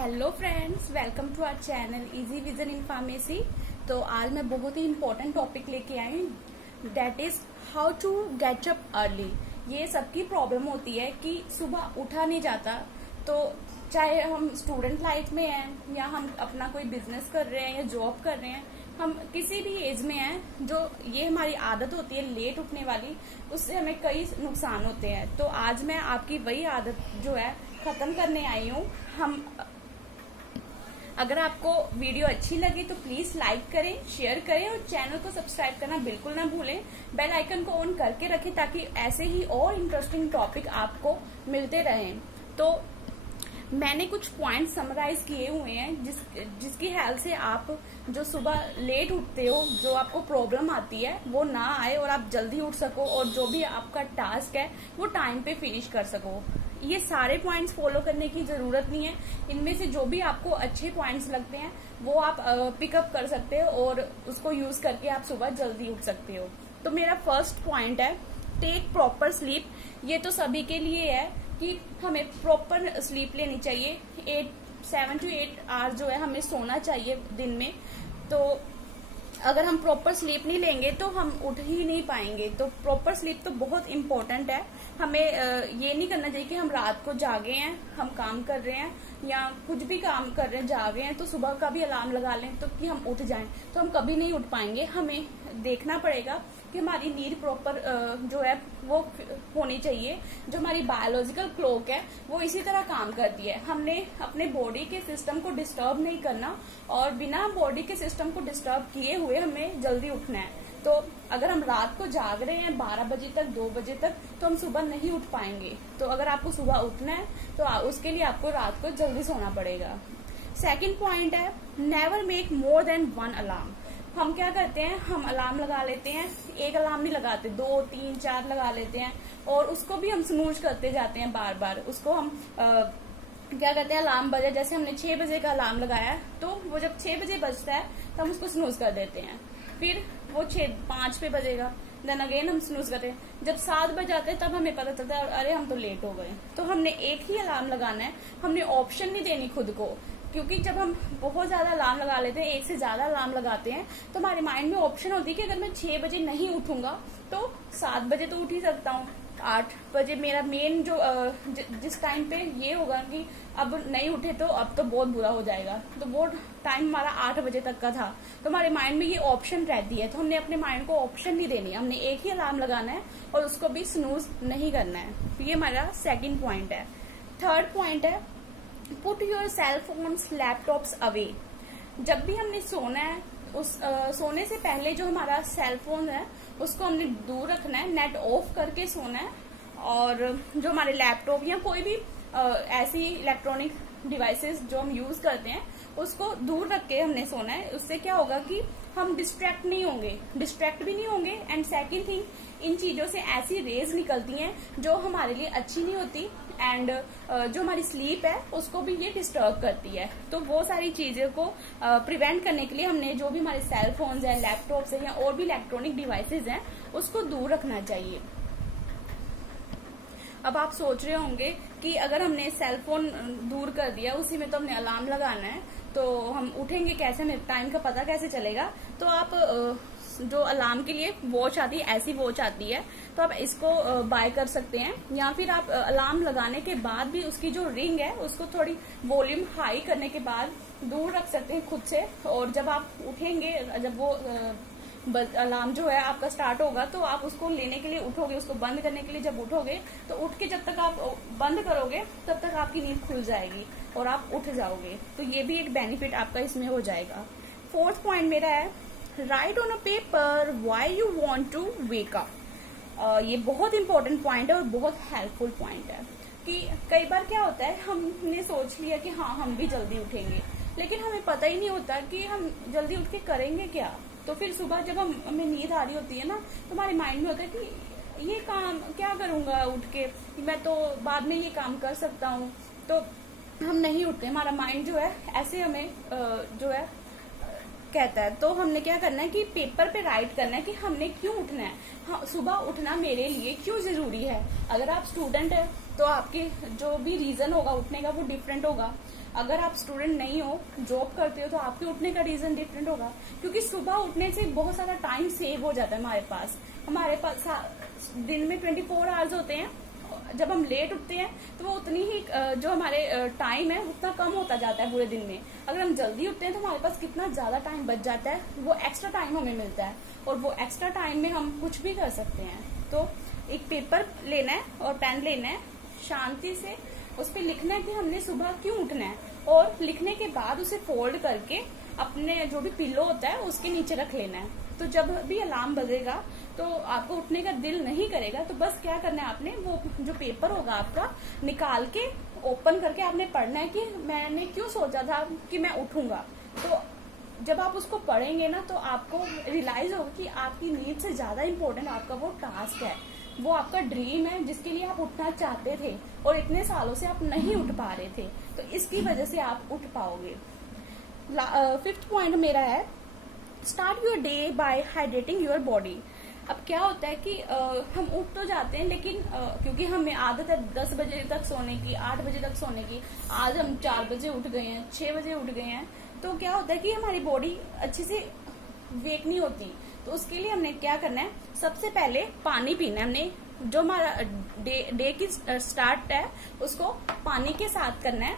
Hello friends, welcome to our channel easy vision in pharmacy. तो आज मैं बहुत ही इम्पोर्टेंट टॉपिक लेके आई हूँ, that is how to get up early. ये सबकी प्रॉब्लम होती है कि सुबह उठा नहीं जाता। तो चाहे हम स्टूडेंट लाइफ में हैं या हम अपना कोई बिजनेस कर रहे हैं या जॉब कर रहे हैं, हम किसी भी एज में हैं, जो ये हमारी आदत होती है लेट उठने वाली, उससे हमें कई नुकसान होते हैं। तो आज मैं आपकी वही आदत जो है खत्म करने आई हूँ। अगर आपको वीडियो अच्छी लगी तो प्लीज लाइक करें, शेयर करें और चैनल को सब्सक्राइब करना बिल्कुल ना भूलें। बेल आइकन को ऑन करके रखें ताकि ऐसे ही और इंटरेस्टिंग टॉपिक आपको मिलते रहें। तो मैंने कुछ पॉइंट समराइज किए हुए हैं जिसकी हेल्प से आप जो सुबह लेट उठते हो, जो आपको प्रॉब्लम आती है वो ना आए और आप जल्दी उठ सको और जो भी आपका टास्क है वो टाइम पे फिनिश कर सको। ये सारे पॉइंट्स फॉलो करने की जरूरत नहीं है। इनमें से जो भी आपको अच्छे पॉइंट्स लगते हैं वो आप पिकअप कर सकते हो और उसको यूज करके आप सुबह जल्दी उठ सकते हो। तो मेरा फर्स्ट पॉइंट है टेक प्रॉपर स्लीप। ये तो सभी के लिए है कि हमें प्रॉपर स्लीप लेनी चाहिए। 7 to 8 आवर्स जो है हमें सोना चाहिए दिन में। तो अगर हम प्रॉपर स्लीप नहीं लेंगे तो हम उठ ही नहीं पाएंगे। तो प्रॉपर स्लीप तो बहुत इम्पोर्टेंट है। हमें ये नहीं करना चाहिए कि हम रात को जागे हैं, हम काम कर रहे हैं या कुछ भी काम कर रहे हैं, जागे हैं, तो सुबह का भी अलार्म लगा लें तो कि हम उठ जाएं, तो हम कभी नहीं उठ पाएंगे। हमें देखना पड़ेगा कि हमारी नीड प्रॉपर जो है वो होनी चाहिए। जो हमारी बायोलॉजिकल क्लॉक है वो इसी तरह काम करती है। हमने अपने बॉडी के सिस्टम को डिस्टर्ब नहीं करना और बिना बॉडी के सिस्टम को डिस्टर्ब किए हुए हमें जल्दी उठना है। तो अगर हम रात को जाग रहे हैं 12 बजे तक, 2 बजे तक, तो हम सुबह नहीं उठ पाएंगे। तो अगर आपको सुबह उठना है तो उसके लिए आपको रात को जल्दी सोना पड़ेगा। सेकेंड पॉइंट है never make more than 1 alarm. हम क्या करते हैं, हम अलार्म लगा लेते हैं, एक अलार्म नहीं लगाते, 2, 3, 4 लगा लेते हैं और उसको भी हम स्नूज करते जाते हैं बार बार। उसको हम क्या करते हैं, अलार्म बजे, जैसे हमने 6 बजे का अलार्म लगाया है तो वो जब 6 बजे बजता है तो हम उसको स्नूज कर देते हैं। फिर वो 5 पे बजेगा, देन अगेन हम स्नूज करते हैं। जब 7 बज जाते हैं तब हमें पता चलता है अरे हम तो लेट हो गए। तो हमने एक ही अलार्म लगाना है, हमने ऑप्शन नहीं देनी खुद को। क्योंकि जब हम बहुत ज्यादा अलार्म लगा लेते हैं, एक से ज्यादा अलार्म लगाते हैं, तो हमारे माइंड में ऑप्शन होती है कि अगर मैं 6 बजे नहीं उठूंगा तो 7 बजे तो उठ ही सकता हूँ, 8 बजे मेरा मेन जो जिस टाइम पे ये होगा कि अब नहीं उठे तो अब तो बहुत बुरा हो जाएगा, तो वो टाइम हमारा 8 बजे तक का था। तो हमारे माइंड में ये ऑप्शन रहती है, तो हमने अपने माइंड को ऑप्शन नहीं देनी, हमने एक ही अलार्म लगाना है और उसको भी स्नूज नहीं करना है। तो ये हमारा सेकेंड पॉइंट है। थर्ड पॉइंट है put your cell phones laptops away. जब भी हमने सोना है सोने से पहले जो हमारा सेल फोन है उसको हमने दूर रखना है, नेट ऑफ करके सोना है। और जो हमारे लैपटॉप या कोई भी ऐसी इलेक्ट्रॉनिक डिवाइसेस जो हम यूज करते हैं उसको दूर रख के हमने सोना है। उससे क्या होगा कि हम डिस्ट्रैक्ट भी नहीं होंगे। एंड सेकंड थिंग, इन चीजों से ऐसी रेज निकलती हैं जो हमारे लिए अच्छी नहीं होती एंड जो हमारी स्लीप है उसको भी ये डिस्टर्ब करती है। तो वो सारी चीजों को प्रिवेंट करने के लिए हमने जो भी हमारे सेल फोन्स है, लैपटॉप्स है या और भी इलेक्ट्रॉनिक डिवाइसेज हैं उसको दूर रखना चाहिए। अब आप सोच रहे होंगे कि अगर हमने सेल फोन दूर कर दिया, उसी में तो हमने अलार्म लगाना है, तो हम उठेंगे कैसे, हमें टाइम का पता कैसे चलेगा। तो आप जो अलार्म के लिए वॉच आती है, ऐसी वॉच आती है, तो आप इसको बाय कर सकते हैं। या फिर आप अलार्म लगाने के बाद भी उसकी जो रिंग है उसको थोड़ी वॉल्यूम हाई करने के बाद दूर रख सकते हैं खुद से। और जब आप उठेंगे, जब वो अलार्म जो है आपका स्टार्ट होगा तो आप उसको लेने के लिए उठोगे, उसको बंद करने के लिए जब उठोगे तो उठ के जब तक आप बंद करोगे तब तक आपकी नींद खुल जाएगी और आप उठ जाओगे। तो ये भी एक बेनिफिट आपका इसमें हो जाएगा। फोर्थ पॉइंट मेरा है write on a paper why you want to wake up. ये बहुत इंपॉर्टेंट पॉइंट है और बहुत हेल्पफुल पॉइंट है कि कई बार क्या होता है, हमने सोच लिया कि हाँ हम भी जल्दी उठेंगे, लेकिन हमें पता ही नहीं होता कि हम जल्दी उठ के करेंगे क्या। तो फिर सुबह जब हमें नींद आ रही होती है ना, तो हमारे माइंड में होता है कि ये काम क्या करूंगा उठ के, मैं तो बाद में ये काम कर सकता हूँ, तो हम नहीं उठते। हमारा माइंड जो है ऐसे हमें जो है कहता है। तो हमने क्या करना है कि पेपर पे राइट करना है कि हमने क्यों उठना है। हाँ, सुबह उठना मेरे लिए क्यों जरूरी है। अगर आप स्टूडेंट है तो आपके जो भी रीजन होगा उठने का वो डिफरेंट होगा। अगर आप स्टूडेंट नहीं हो, जॉब करते हो, तो आपके उठने का रीजन डिफरेंट होगा, क्योंकि सुबह उठने से बहुत सारा टाइम सेव हो जाता है हमारे पास दिन में 24 आवर्स होते हैं। जब हम लेट उठते हैं तो वो उतनी ही जो हमारे टाइम है उतना कम होता जाता है पूरे दिन में। अगर हम जल्दी उठते हैं तो हमारे पास कितना ज्यादा टाइम बच जाता है, वो एक्स्ट्रा टाइम हमें मिलता है, और वो एक्स्ट्रा टाइम में हम कुछ भी कर सकते हैं। तो एक पेपर लेना है और पेन लेना है, शांति से उस पर लिखना है कि हमने सुबह क्यों उठना है, और लिखने के बाद उसे फोल्ड करके अपने जो भी पिलो होता है उसके नीचे रख लेना है। तो जब भी अलार्म बजेगा तो आपको उठने का दिल नहीं करेगा, तो बस क्या करना है, आपने वो जो पेपर होगा आपका निकाल के ओपन करके आपने पढ़ना है कि मैंने क्यों सोचा था कि मैं उठूंगा। तो जब आप उसको पढ़ेंगे ना तो आपको रियलाइज होगा कि आपकी नीड से ज्यादा इम्पोर्टेंट आपका वो टास्क है, वो आपका ड्रीम है जिसके लिए आप उठना चाहते थे और इतने सालों से आप नहीं उठ पा रहे थे, तो इसकी वजह से आप उठ पाओगे। 5th पॉइंट मेरा है, start your day by hydrating your body. अब क्या होता है कि हम उठ तो जाते हैं, लेकिन क्योंकि हमें आदत है 10 बजे तक सोने की, 8 बजे तक सोने की, आज हम 4 बजे उठ गए हैं, 6 बजे उठ गए हैं, तो क्या होता है कि हमारी बॉडी अच्छे से वेक नहीं होती। तो उसके लिए हमने क्या करना है, सबसे पहले पानी पीना है। हमने जो हमारा डे की स्टार्ट है उसको पानी के साथ करना है,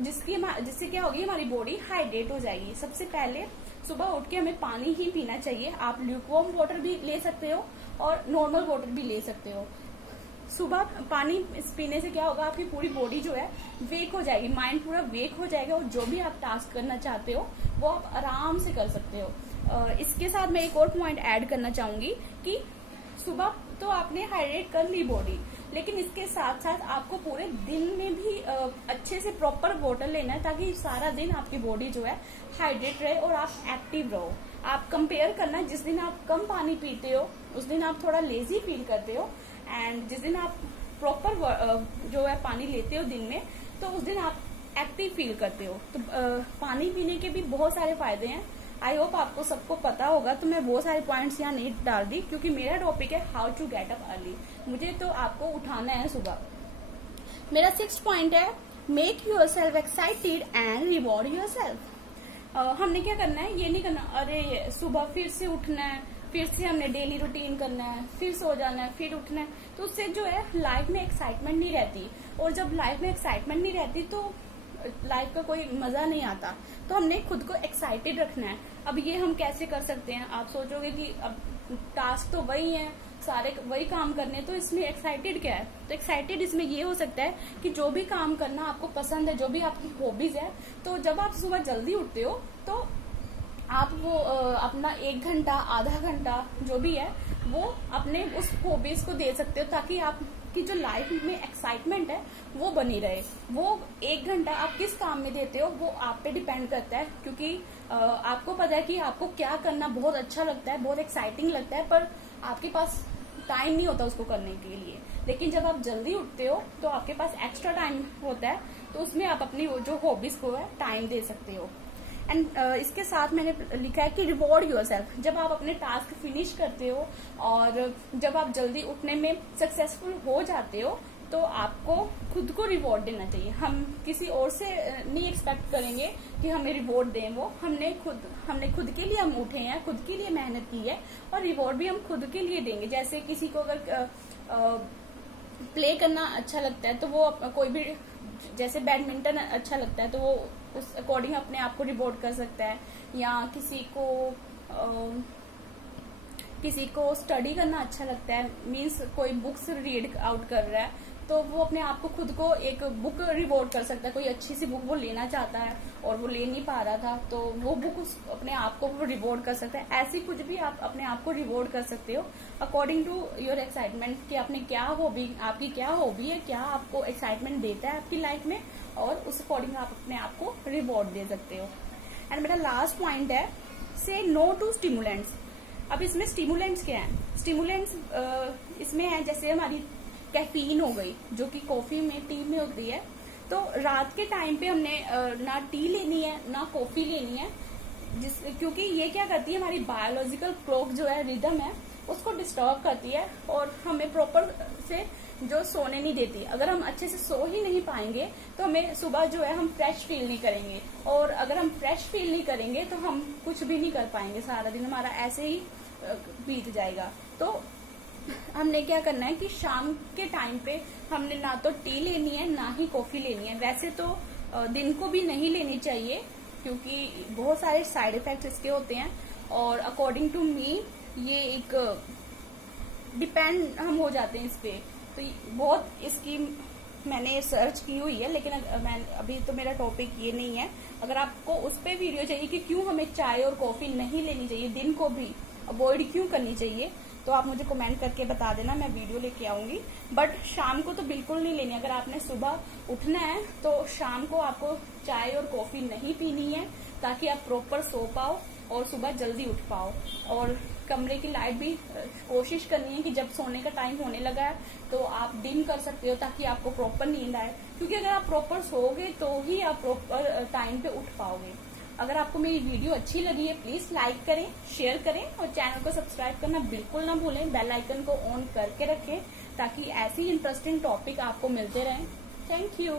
जिससे क्या होगी, हमारी बॉडी हाइड्रेट हो जाएगी। सबसे पहले सुबह उठ के हमें पानी ही पीना चाहिए। आप ल्यूकवार्म वाटर भी ले सकते हो और नॉर्मल वाटर भी ले सकते हो। सुबह पानी पीने से क्या होगा, आपकी पूरी बॉडी जो है वेक हो जाएगी, माइंड पूरा वेक हो जाएगा, और जो भी आप टास्क करना चाहते हो वो आप आराम से कर सकते हो। इसके साथ मैं एक और पॉइंट ऐड करना चाहूंगी कि सुबह तो आपने हाइड्रेट कर ली बॉडी, लेकिन इसके साथ साथ आपको पूरे दिन में भी अच्छे से प्रॉपर वाटर लेना है, ताकि सारा दिन आपकी बॉडी जो है हाइड्रेट रहे और आप एक्टिव रहो। आप कंपेयर करना, जिस दिन आप कम पानी पीते हो उस दिन आप थोड़ा लेजी फील करते हो, एंड जिस दिन आप प्रॉपर जो है पानी लेते हो दिन में, तो उस दिन आप एक्टिव फील करते हो। तो पानी पीने के भी बहुत सारे फायदे हैं। आई होप आपको सबको पता होगा, तो मैं बहुत सारे पॉइंट्स यहाँ नहीं डाल दी, क्योंकि मेरा टॉपिक है how to get up early. मुझे तो आपको उठाना है सुबह। मेरा 6th पॉइंट है, make yourself excited and reward yourself. हमने क्या करना है, ये नहीं करना अरे सुबह फिर से उठना है, फिर से हमने डेली रूटीन करना है, फिर सो जाना है, फिर उठना है, तो उससे जो है लाइफ में एक्साइटमेंट नहीं रहती, और जब लाइफ में एक्साइटमेंट नहीं रहती तो लाइफ का कोई मजा नहीं आता। तो हमने खुद को एक्साइटेड रखना है। अब ये हम कैसे कर सकते हैं, आप सोचोगे कि अब टास्क तो वही है, सारे वही काम करने, तो इसमें एक्साइटेड क्या है। तो एक्साइटेड इसमें ये हो सकता है कि जो भी काम करना आपको पसंद है, जो भी आपकी हॉबीज है, तो जब आप सुबह जल्दी उठते हो तो आप वो अपना 1 घंटा, आधा घंटा जो भी है वो अपने उस हॉबीज को दे सकते हो, ताकि आपकी जो लाइफ में एक्साइटमेंट है वो बनी रहे। वो 1 घंटा आप किस काम में देते हो वो आप पे डिपेंड करता है, क्योंकि आपको पता है कि आपको क्या करना बहुत अच्छा लगता है, बहुत एक्साइटिंग लगता है, पर आपके पास टाइम नहीं होता उसको करने के लिए। लेकिन जब आप जल्दी उठते हो तो आपके पास एक्स्ट्रा टाइम होता है, तो उसमें आप अपनी जो हॉबीज को है टाइम दे सकते हो। एंड इसके साथ मैंने लिखा है कि रिवॉर्ड योरसेल्फ। जब आप अपने टास्क फिनिश करते हो और जब आप जल्दी उठने में सक्सेसफुल हो जाते हो, तो आपको खुद को रिवॉर्ड देना चाहिए। हम किसी और से नहीं एक्सपेक्ट करेंगे कि हमें रिवॉर्ड दें, वो हमने खुद के लिए हम उठे हैं, खुद के लिए मेहनत की है, और रिवॉर्ड भी हम खुद के लिए देंगे। जैसे किसी को अगर प्ले करना अच्छा लगता है तो वो कोई भी, जैसे बैडमिंटन अच्छा लगता है तो वो उस अकॉर्डिंग अपने आप को रिवॉर्ड कर सकता है, या किसी को स्टडी करना अच्छा लगता है, मीन्स कोई बुक्स रीड आउट कर रहा है तो वो अपने आप को खुद को एक बुक रिवॉर्ड कर सकता है। कोई अच्छी सी बुक वो लेना चाहता है और वो ले नहीं पा रहा था, तो वो बुक अपने आप को वो रिवॉर्ड कर सकता है। ऐसी कुछ भी आप अपने आप को रिवॉर्ड कर सकते हो अकॉर्डिंग टू योर एक्साइटमेंट, कि आपकी क्या हॉबी है, क्या आपको एक्साइटमेंट देता है आपकी लाइफ में, और उस अकॉर्डिंग आप अपने आप को रिवॉर्ड दे सकते हो। एंड मेरा लास्ट पॉइंट है, से नो टू स्टिमुलेंट्स। अब इसमें स्टिमुलेंट्स क्या है, स्टिमुलेंट्स इसमें है जैसे हमारी कैफीन हो गई, जो कि कॉफी में, टी में होती है। तो रात के टाइम पे हमने ना टी लेनी है ना कॉफी लेनी है, क्योंकि ये क्या करती है, हमारी बायोलॉजिकल क्लॉक जो है, रिदम है, उसको डिस्टर्ब करती है और हमें प्रॉपर से जो सोने नहीं देती। अगर हम अच्छे से सो ही नहीं पाएंगे तो हमें सुबह जो है हम फ्रेश फील नहीं करेंगे, और अगर हम फ्रेश फील नहीं करेंगे तो हम कुछ भी नहीं कर पाएंगे, सारा दिन हमारा ऐसे ही बीत जाएगा। तो हमने क्या करना है कि शाम के टाइम पे हमने ना तो टी लेनी है ना ही कॉफी लेनी है। वैसे तो दिन को भी नहीं लेनी चाहिए क्योंकि बहुत सारे साइड इफेक्ट्स इसके होते हैं, और अकॉर्डिंग टू मी ये एक डिपेंड हम हो जाते हैं इस पे। तो बहुत इसकी मैंने सर्च की हुई है, लेकिन मैं अभी तो मेरा टॉपिक ये नहीं है। अगर आपको उस पे वीडियो चाहिए कि क्यों हमें चाय और कॉफी नहीं लेनी चाहिए, दिन को भी अवॉइड क्यों करनी चाहिए, तो आप मुझे कमेंट करके बता देना, मैं वीडियो लेके आऊंगी। बट शाम को तो बिल्कुल नहीं लेनी। अगर आपने सुबह उठना है तो शाम को आपको चाय और कॉफी नहीं पीनी है, ताकि आप प्रॉपर सो पाओ और सुबह जल्दी उठ पाओ। और कमरे की लाइट भी कोशिश करनी है कि जब सोने का टाइम होने लगा है तो आप डिम कर सकते हो, ताकि आपको प्रॉपर नींद आए। क्योंकि अगर आप प्रॉपर सोओगे तो ही आप प्रॉपर टाइम पे उठ पाओगे। अगर आपको मेरी वीडियो अच्छी लगी है प्लीज लाइक करें, शेयर करें और चैनल को सब्सक्राइब करना बिल्कुल ना भूलें। बेल आइकन को ऑन करके रखें ताकि ऐसी इंटरेस्टिंग टॉपिक आपको मिलते रहें। Thank you.